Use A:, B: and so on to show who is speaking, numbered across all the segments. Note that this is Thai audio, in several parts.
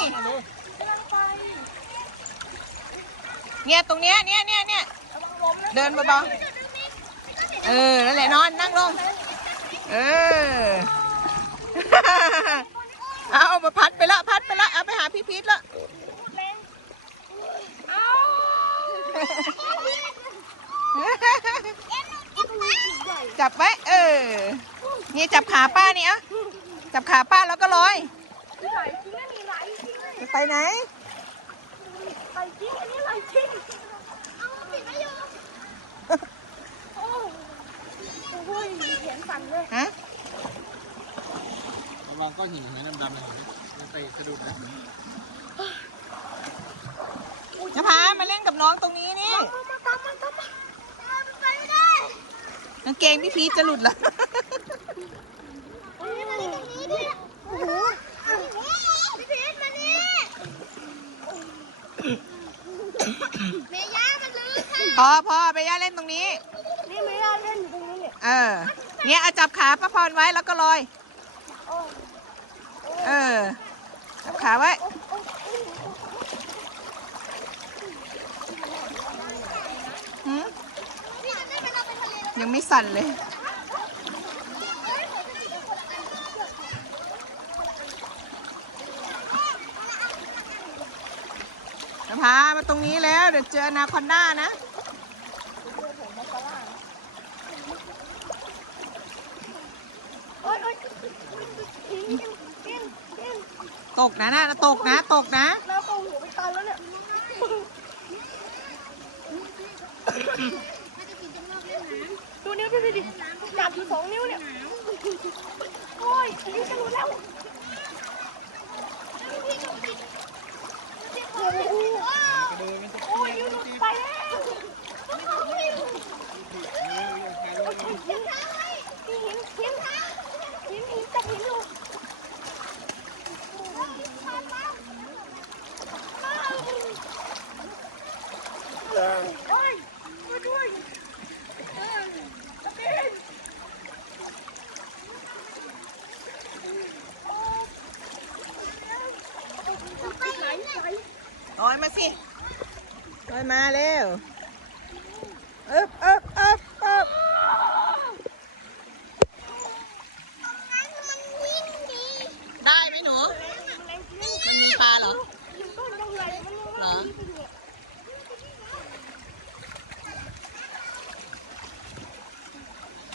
A: ิเนี่ยตรงเนี้ยเนี่ยเนี่ยเนี่ยเดินเบาๆเออนั่นแหละนอนนั่งลงเออเอามาพัดไปละพัดไปละเอาไปหาพี่พีทละจับไว้เออ นี่จับขาป้าเนี่ยจับขาป้าแล้วก็ลอย
B: จะ
A: ไปไหน
B: ไหลจริงอันนี้ไหลจริงเอาปิดไม่อยู่โอ้โหเขียนสั่นเลย
A: ฮะ
C: ระวังก้อนหินเห็นดำๆเลยเห็นไหมมันไปสะดุดนะ
A: จะพามาเล่นกับน้องตรงนี้นี่
B: มาตามมาตามมาไปไม่ได้
A: กางเกงพี่พีชจะหลุดละ
B: โอ้ยมานี่ตรอโหพี่พีทมานี่เมย่ามันลืมค่ะ
A: พอพอไปย่าเล่นตรงนี้
B: นี่เมย่าเล่นอยู่ตรงนี้เนี่ย
A: เออ เนี่ยเอาจับขาป้าพรไว้แล้วก็ลอย
B: โอ้
A: เออ จับขาไว้หืม
B: พี่จะได้ไปเราไปทะเลแล้ว
A: ยังไม่สั่นเลยจะพามาตรงนี้แล้ว เดี๋ยวเจออนาคอนด้านะ
B: โอ้ยโอ้ยทิ้งทิ้งทิ้ง
A: ตกนะนะตกนะตกนะ
B: แล้วเอาหัวไปตันแล้วเนี่ยดูนิ้วพี่ดิจับอยู่สองนิ้วเนี่ยโอ้ยนิ้วจะรู้แล้วโอ้โหโอ้ยนิ้วหลุดไปแล้วหินทาไว้หินหินเท้าหินหินจับหินอยู่ โอ้ยช่วยด้วยเออจะเป็นไหลไหล
A: ลอยมา สิลอยมาเร็วเอ๊บเอ๊บเอ๊บเอ๊บได้ไหมหนู มันมีปลาเหรอเหรอ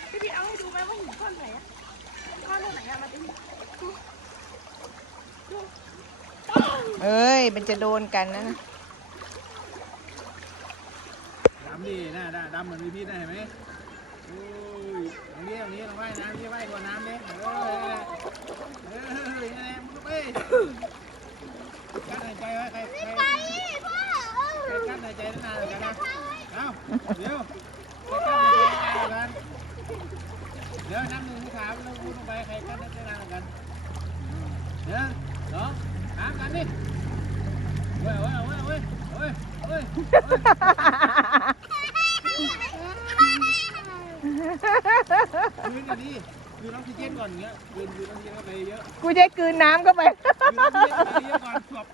B: พี่พี่เอาให้ดูไหมว่าหินก้อนไหนอะก้อนไหนอะมาดู
A: เอ้ย มันจะโดนกันนะนะ
C: ดำดีนะดำดำเหมือนมีพี่ได้เห็นไหมโอ้ยตรงนี้ตรงนี้ลงว่ายน้ำนี่ว่ายกว่าน้ำเลยเออเออนี่แหละมึงไปกั้นหายใจไว้ใครใครกั้นหายใจนานๆกันนะเอ้าเดี๋ยวกั้นหายใจนานกันเดี๋ยวน้ำหนึ่งสามลงลงไปใครกั้นหายใจนานกันเดี๋ยวสองสามกันดิเว้ยเว้ยเว้ยเว้ยเว้ยเว้ย ยืนก่อนดิยืนออกซิเจนก่อนอย่างเงี้ยยืนยืนออกซิเจนเข้าไปเยอะ
A: กูจะกลืนน้ำเข้าไป
C: ยืนออกซิเจนเข้าไปเยอะก่อนจบ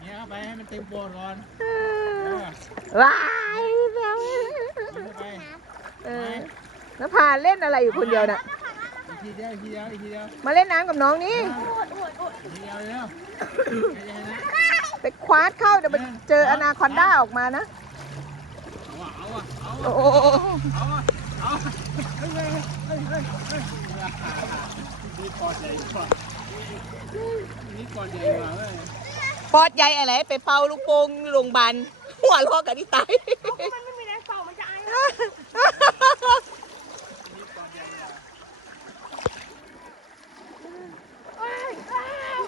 C: เนี่ยเข้าไปให้มันเต็มปอดก่อนเออ
A: ว้ายแล้ว
C: ยืนเข้าไป
A: เออแล้วพาเล่นอะไรอยู่คนเดียวน่ะ
C: อีกทีเดียวอีกทีเดียวอีกทีเดียว
A: มาเล่นน้ำกับน้องนี่
C: อีกทีเดียวเร็วใจเย็นนะ
A: ไปคว้าเข้าเดี๋ยวมันเจออนาคอนด้าออกมานะ
C: เอาอะเอาอะเอา
A: โอ้
C: อะ
A: โห
C: เอาอะเอาอะเฮ้ยเฮ้ยเฮ้ยเฮ้ยเฮ้ยนี่ปอดใหญ่อดใหญ่กว่าเว้ย
A: ปอดใหญ่อะไร ไปเป่าลูกโป่งโรงพยาบาลหัวล้อกันที่ตาย
B: มันไม่มีแรงเป่ามันจะอาย
C: นี่ปอดใหญ่กว่า
B: เอ้ยอ้าว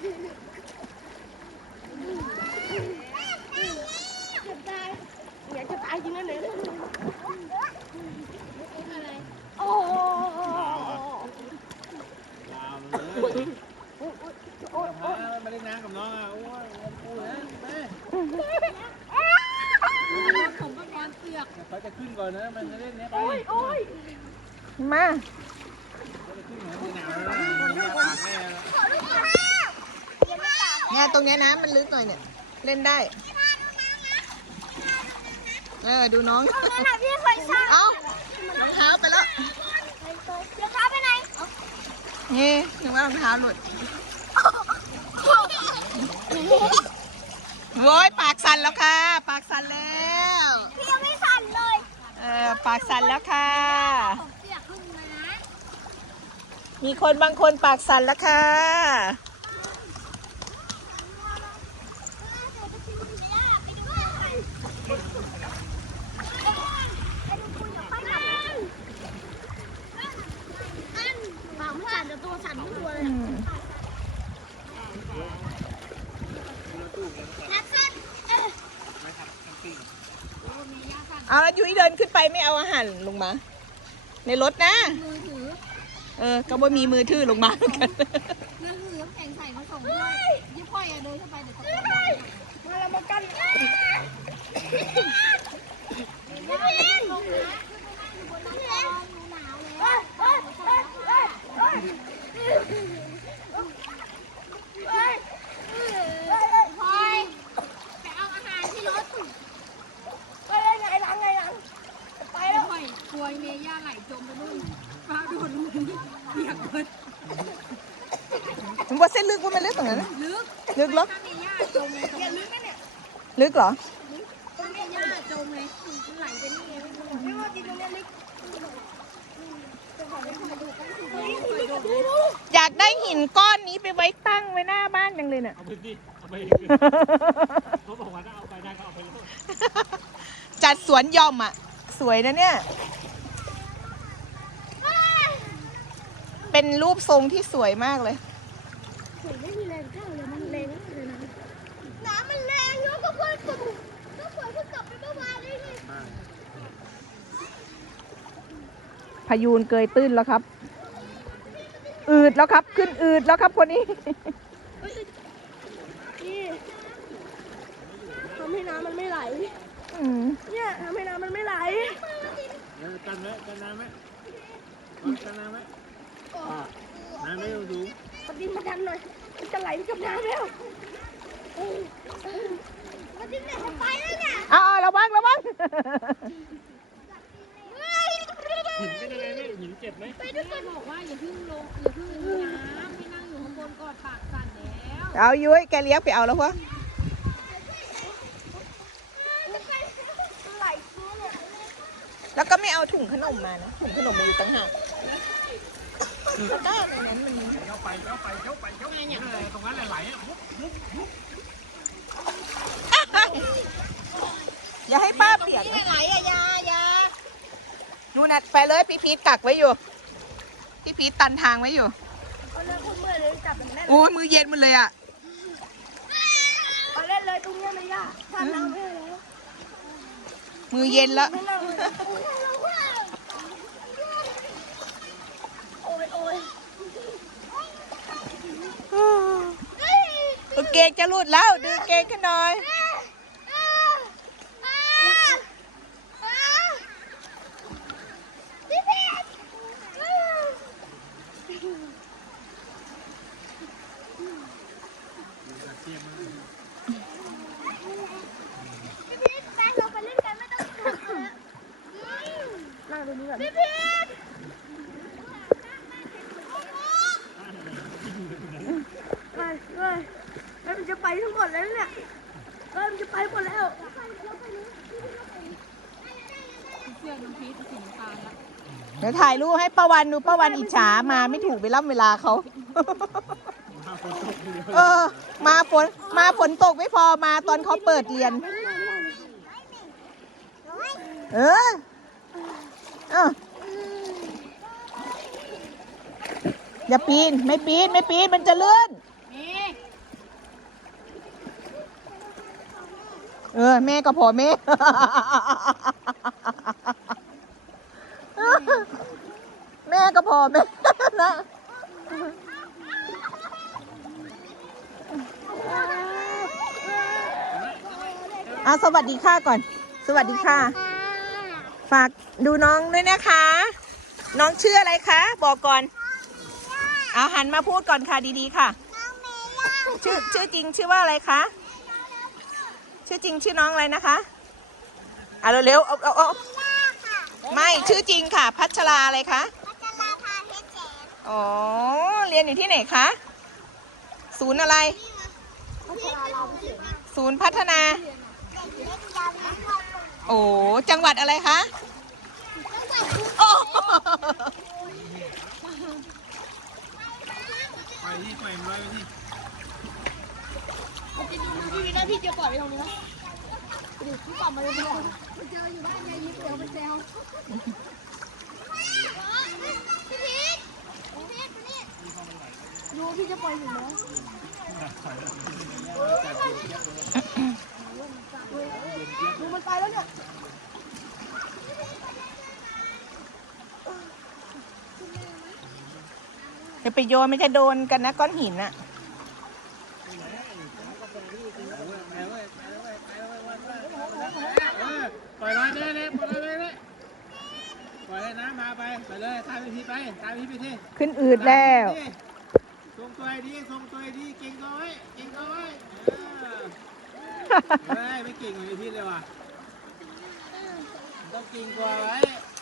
B: จะตายอยากจะตายจริงนะเนี่ยโอ้โห
C: ยาวเลยพามาเล่นน้ำกับน้องอะ โอ้ยโอ้ยแม่ ผมก็นอนเปียกเขาจะขึ้นก่อนนะ มันจะเล่นเนี้ยไป
B: โอ้ยโอ้ย
A: มา
C: เนี่
A: ยตรงเนี้ยน้ำมันลึกหน่อยเนี่ย เล่นได้ เออ ดูน้อง
D: ตอนนั้นน่ะพี่เคยสร้า
A: เอารองเท้าไปแล้ว
D: เดี๋ยวเท้าไปไหน
A: นี่ถึงว่ารองเท้าหลุด โว้ยปากสั่นแล้วค่ะ ปากสั่นแล้ว
D: พี่ยังไม่สั่นเลย
A: เออปากสั่นแล้วค่ะ
D: ผมเปียกขึ้นมานะ
A: มีคนบางคนปากสั่นแล้วค่ะ
D: ปากไม่สั่นแต่ตัวสั่นทั้งตัวเลย
A: อืม
D: นักสั่นเอ้ย
A: เอาแล้วยุ้ยเดินขึ้นไปไม่เอาอาหารลงมา ในรถนะ
D: มือถือ
A: เออก็บ่มีมือถือลงมาเหมือนกัน
D: มือถือน้ำแข็งใส่มาส่งด้วยยี่พ่อยอะเดินเข้าไปเดี๋ยวตะโกนบอกมาแล้วมากันพี่เล่นลงนะขึ้นไปนั่งอยู่บนนั้นก่อนหนูหนาวแล้วพลอยไปเอาอาหารที่รถ
B: ไปเลยไงหลังไงหลังไปแล้ว
D: ค่อยกลัวเมย่าไหลจมไปนู่นฟ้าโดนมือเปียกเบิด
A: ผมว่าเส้นลึกว่ามันลึกตรงนั้นนะ
D: ลึก
A: ลึกเหรอ
D: ถ้าเมย่าจมเลยอย่าลึกนะเนี่ย
A: ลึกเหรอ
D: ถ้าเมย่าจมเลยมันไหลไปนี่เองไม่ว่าจริงตรงนี้ลึก
A: อยากได้หินก้อนนี้ไปไว้ตั้งไว้หน้าบ้านจังเลยน่ะ
C: เอาไปดิเอาไปเขาบอกว่าถ้าเอาไปได้ก็เอาไปเลย
A: จัดสวนหยอมอะ สวยนะเนี่ย เป็นรูปทรงที่สวยมากเลย
D: ไม่มีแรงเข้าเลยมันแรงเลยนะน้ำมันแรงเนาะก็เพิ่งกลับก็ฝนเพิ่งกลับไปเมื่อวานเลยนี่
A: พายูนเกยตื้นแล้วครับ อืดแล้วครับ ขึ้นอืดแล้วครับคนนี้
B: นี่ทำให้น้ำมันไม่ไหล
A: อืม
B: เนี่ยทำให้น้ำมันไม่ไหล
C: เออกันไว้กันน้ำไหมกันน้ำไหมอ่าน้ำไม่ต้องดู
B: ปดินมาดันหน่อย มันจะไหลไปกับน้ำแล้ว
D: มันจะไหนจะไปแล้วเนี่ย
A: เอาเอาระวังระวัง
C: หินเป็นยังไงไหมหินเจ็บไหม
D: ไปด้วยกันบอกว่าอย่าเพิ่งลงอย่าเพิ่งลงน้ำให้นั่งอยู่ข้างบนก่อนปากสั่นแล้ว
A: เอายุ้ยแกเลี้ยงไปเอาแล้วพะ
B: ไหลเพื่อเนี่ย
A: แล้วก็ไม่เอาถุงขนมมานะถุงขนมมันอยู่ต่างหากแล้วก็ในนั้นมัน
C: เข้าไปเข้าไปเข้าไปเข้าไปอย่างไรตรงนั้นไหลๆอะมุกมุกมุก
A: อย่าให้ป้าเปียกนะไหนอะยายานู่นน่ะไปเลยพี่พีทกักไว้อยู่ พี่พีทตันทางไว้อยู่
B: เอาเล่นคนเมื่อยเลยจับมันแน่น
A: โอ้ยมือเย็นหมันเลยอะ
B: เอาเล่นเลยตรงเนี้ยเลยย่าทำน้ำไม่ได้แล้ว
A: มือเย็นแล้ว
B: ไม่นั่งเลยนะโอ้ยโอ้ย
A: กางเกงจะหลุดแล้ว ดึงเกงขึ้นหน่อย
B: นั่งตรงนี้ก่อนเฮ้ยเฮ้ยเฮ้มันจะไปทั้งหมดแล้วเนี่ยเฮ้ยมันจะไปหมดแล้ว
D: เสื้อน้ำพีชสีน้ำตาลละ
A: เดี๋ยวถ่ายรูปให้ป้าวันดูป้าวันอิจฉามาไม่ถูกเวลาเวลาเขา เออ มาฝนมาฝนตกไม่พอมาตอนเขาเปิดเรียน เออ อออย่าปีน ไม่ปีน ไม่ปีน มันจะเลื่อน
D: นี่
A: เออ แม่ก็พอแม่ แม่ก็พอแม่นะอะสวัสดีค่ะก่อน สวัสดีค่ะ ฝากดูน้องด้วยนะคะ น้องชื่ออะไรคะ บอกก่อน เอาหันมาพูดก่อนค่ะดีๆค่ะ
D: น้องเมย่า
A: ชื่อชื่อจริงชื่อว่าอะไรคะ ชื่อจริงชื่อน้องอะไรนะคะอะเร็วๆเอาเอาเอาไม่ชื่อจริงค่ะ พัชราอะไรคะอ๋อ เรียนอยู่ที่ไหนคะ ศูนย์อะไร ศูนย์พัฒนา โอ้จังหวัดอะไรคะโอ้
C: ปล่อยที่ปล่อยมันลอยไปที่
D: พี่วินาพี่จะปล่อยไปตรงนี้นะเดี๋ยวพี่กลับมาเลยพี่เจออยู่บ้านยายยิ้มเดี๋ยวไปแซวพี่พีทพี่พีทนี่ดูพี่จะปล่อยถึงแล้วดูมัน ไปแล้วเนี่ย
A: จะไปโยนไม่จะโดนกันนะก้อนหินอะ
C: ไปเลยไปเลยไปเลยไปเลยเออปล่อยลอยไปเลยปล่อยลอยไปเลยปล่อยให้น้ำมาไปไปเลยตามพี่พีไปตามพี่พีที่
A: ขึ้นอืดแล้ว
C: ทรงตัวดีทรงตัวดีเก่งก็ไว้เก่งก็ไว้เฮ้ยไม่เก่งเหมือนพี่เลยว่ะ ต้องกินกว่าไว้